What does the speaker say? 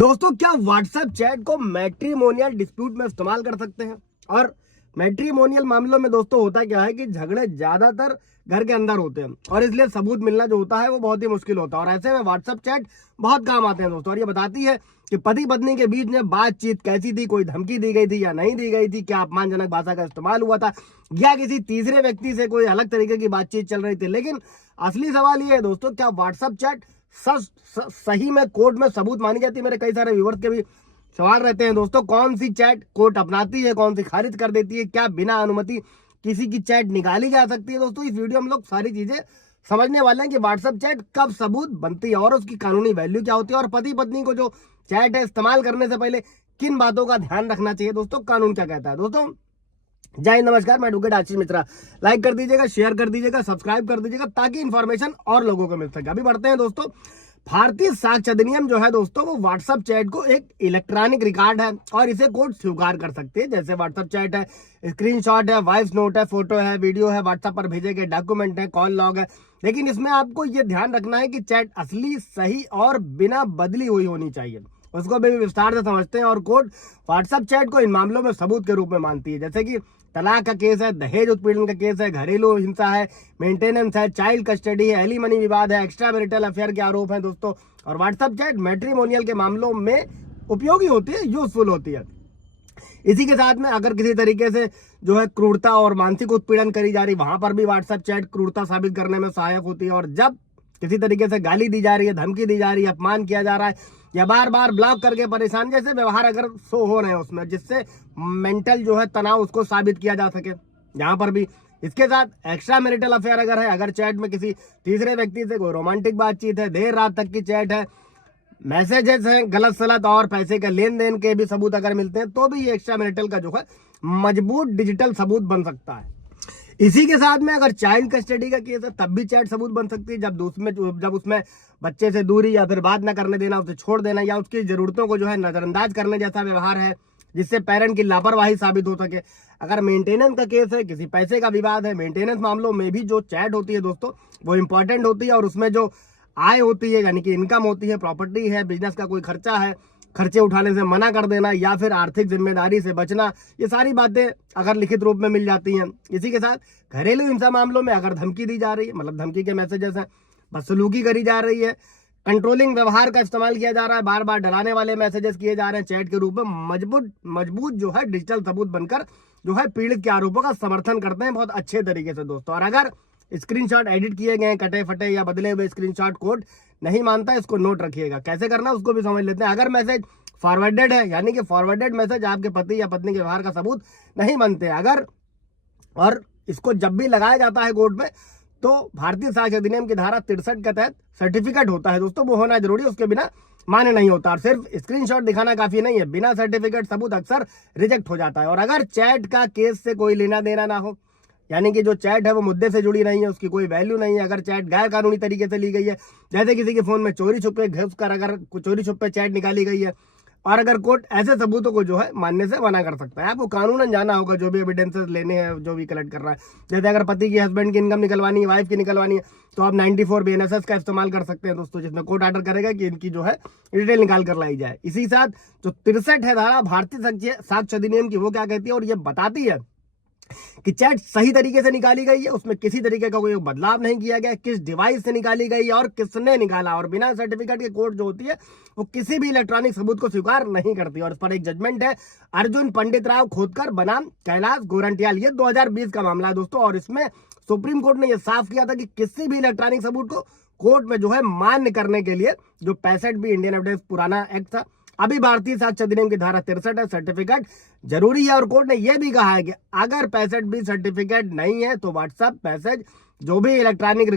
दोस्तों, क्या WhatsApp chat को मैट्रिमोनियल डिस्प्यूट में इस्तेमाल कर सकते हैं? और मैट्रिमोनियल मामलों में दोस्तों होता क्या है कि झगड़े ज्यादातर घर के अंदर होते हैं और इसलिए सबूत मिलना जो होता है वो बहुत ही मुश्किल होता है। और ऐसे में व्हाट्सएप चैट बहुत काम आते हैं दोस्तों। और ये बताती है कि पति पत्नी के बीच में बातचीत कैसी थी, कोई धमकी दी गई थी या नहीं दी गई थी, क्या अपमानजनक भाषा का इस्तेमाल हुआ था या किसी तीसरे व्यक्ति से कोई अलग तरीके की बातचीत चल रही थी। लेकिन असली सवाल ये है दोस्तों, क्या व्हाट्सएप चैट सही में कोर्ट में सबूत मानी जाती है? मेरे कई सारे व्यूअर्स के भी सवाल रहते हैं दोस्तों, कौन सी चैट कोर्ट अपनाती है, कौन सी खारिज कर देती है, क्या बिना अनुमति किसी की चैट निकाली जा सकती है? दोस्तों, इस वीडियो में हम लोग सारी चीजें समझने वाले हैं कि व्हाट्सएप चैट कब सबूत बनती है और उसकी कानूनी वैल्यू क्या होती है, और पति पत्नी को जो चैट है इस्तेमाल करने से पहले किन बातों का ध्यान रखना चाहिए। दोस्तों, कानून क्या कहता है? दोस्तों, जय हिंद, नमस्कार, मैं एडवोकेट आशीष मिश्रा। लाइक कर दीजिएगा, शेयर कर दीजिएगा, सब्सक्राइब कर दीजिएगा ताकि इंफॉर्मेशन और लोगों को मिल सके। अभी बढ़ते हैं दोस्तों। भारतीय साक्ष्य अधिनियम जो है दोस्तों, वो व्हाट्सएप चैट को एक इलेक्ट्रॉनिक रिकॉर्ड है और इसे कोर्ट स्वीकार कर सकते हैं। जैसे व्हाट्सएप चैट है, स्क्रीनशॉट है, वॉइस नोट है, फोटो है, वीडियो है, व्हाट्सएप पर भेजे गए डॉक्यूमेंट है, कॉल लॉग है। लेकिन इसमें आपको ये ध्यान रखना है कि चैट असली, सही और बिना बदली हुई होनी चाहिए। उसको भी विस्तार से समझते हैं। और कोर्ट व्हाट्सएप चैट को इन मामलों में सबूत के रूप में मानती है, जैसे कि तलाक का केस है, दहेज उत्पीड़न का केस है, घरेलू हिंसा है, मेंटेनेंस है, चाइल्ड कस्टडी है, एलिमनी विवाद है, एक्स्ट्रा मैरिटल अफेयर के आरोप हैं दोस्तों। और व्हाट्सएप चैट मैट्रिमोनियल के मामलों में उपयोगी होती है, यूजफुल होती है। इसी के साथ में अगर किसी तरीके से जो है क्रूरता और मानसिक उत्पीड़न करी जा रही, वहां पर भी व्हाट्सएप चैट क्रूरता साबित करने में सहायक होती है। और जब किसी तरीके से गाली दी जा रही है, धमकी दी जा रही है, अपमान किया जा रहा है या बार बार ब्लॉक करके परेशान जैसे व्यवहार अगर शो हो रहे हैं उसमें, जिससे मेंटल जो है तनाव उसको साबित किया जा सके, यहाँ पर भी। इसके साथ एक्स्ट्रा मैरिटल अफेयर अगर है, अगर चैट में किसी तीसरे व्यक्ति से कोई रोमांटिक बातचीत है, देर रात तक की चैट है, मैसेजेस हैं गलत सलत और पैसे के लेन देन के भी सबूत अगर मिलते हैं, तो भी ये एक्स्ट्रा मैरिटल का जो है मजबूत डिजिटल सबूत बन सकता है। इसी के साथ में अगर चाइल्ड कस्टडी का केस है, तब भी चैट सबूत बन सकती है, जब उसमें बच्चे से दूरी या फिर बात न करने देना, उसे छोड़ देना या उसकी जरूरतों को जो है नजरअंदाज करने जैसा व्यवहार है, जिससे पेरेंट की लापरवाही साबित हो सके। अगर मेंटेनेंस का केस है, किसी पैसे का विवाद है, मेंटेनेंस मामलों में भी जो चैट होती है दोस्तों, वो इंपॉर्टेंट होती है। और उसमें जो आय होती है, यानी कि इनकम होती है, प्रॉपर्टी है, बिजनेस का कोई खर्चा है, खर्चे उठाने से मना कर देना या फिर आर्थिक जिम्मेदारी से बचना, ये सारी बातें अगर लिखित रूप में मिल जाती हैं। इसी के साथ घरेलू हिंसा मामलों में अगर धमकी दी जा रही है, मतलब धमकी के मैसेजेस हैं, बदसलूकी करी जा रही है, कंट्रोलिंग व्यवहार का इस्तेमाल किया जा रहा है, बार बार डराने वाले मैसेजेस किए जा रहे हैं चैट के रूप में, मजबूत जो है डिजिटल सबूत बनकर जो है पीड़ित के आरोपों का समर्थन करते हैं बहुत अच्छे तरीके से दोस्तों। और अगर स्क्रीनशॉट एडिट किए गए, कटे फटे या बदले हुए स्क्रीनशॉट कोड नहीं मानता, इसको नोट रखिएगा। कैसे करना उसको भी समझ लेते हैं। अगर मैसेज फॉरवर्डेड है, यानी कि फॉरवर्डेड मैसेज आपके पति या पत्नी के व्यवहार का सबूत नहीं बनते अगर, और इसको जब भी लगाया जाता है कोर्ट में, तो भारतीय साक्ष्य अधिनियम की धारा 63 के तहत सर्टिफिकेट होता है दोस्तों, वो होना जरूरी है, उसके बिना मान्य नहीं होता। और सिर्फ स्क्रीनशॉट दिखाना काफी नहीं है, बिना सर्टिफिकेट सबूत अक्सर रिजेक्ट हो जाता है। और अगर चैट का केस से कोई लेना देना ना हो, यानी कि जो चैट है वो मुद्दे से जुड़ी नहीं है, उसकी कोई वैल्यू नहीं है, अगर चैट गैर कानूनी तरीके से ली गई है, जैसे किसी के फोन में चोरी छुपे घुसकर अगर चोरी छुपे चैट निकाली गई है, और अगर कोर्ट ऐसे सबूतों को जो है मानने से मना कर सकता है। आपको कानूनन जाना होगा जो भी एविडेंसेस लेने हैं, जो भी कलेक्ट कर रहा है। जैसे अगर पति की, हस्बैंड की इनकम निकलवानी है, वाइफ की निकलवानी है, तो आप 94 BNSS का इस्तेमाल कर सकते हैं दोस्तों, जिसमें कोर्ट ऑर्डर करेगा कि इनकी जो है डिटेल निकाल कर लाई जाए। इसी साथ जो 63 है धारा भारतीय साक्ष्य अधिनियम की, वो क्या कहती है और ये बताती है कि चैट सही तरीके से निकाली गई है, उसमें किसी तरीके का कोई बदलाव नहीं किया गया, किस डिवाइस से निकाली गई है और किसने निकाला। और बिना सर्टिफिकेट के कोर्ट जो होती है वो किसी भी इलेक्ट्रॉनिक सबूत को स्वीकार नहीं करती। और इस पर एक जजमेंट है अर्जुन पंडित राव खोदकर बनाम कैलाश गोरंटियाल, ये 2020 का मामला है दोस्तों। और इसमें सुप्रीम कोर्ट ने यह साफ किया था कि किसी भी इलेक्ट्रॉनिक सबूत को कोर्ट में जो है मान्य करने के लिए जो 65 भी इंडियन एविडेंस पुराना एक्ट था, अभी भारतीय साक्ष्य अधिनियम की धारा 63 है, सर्टिफिकेट जरूरी है। और कोर्ट ने यह भी कहा है कि अगर 65 भी सर्टिफिकेट नहीं है तो व्हाट्सएप मैसेज जो भी इलेक्ट्रॉनिक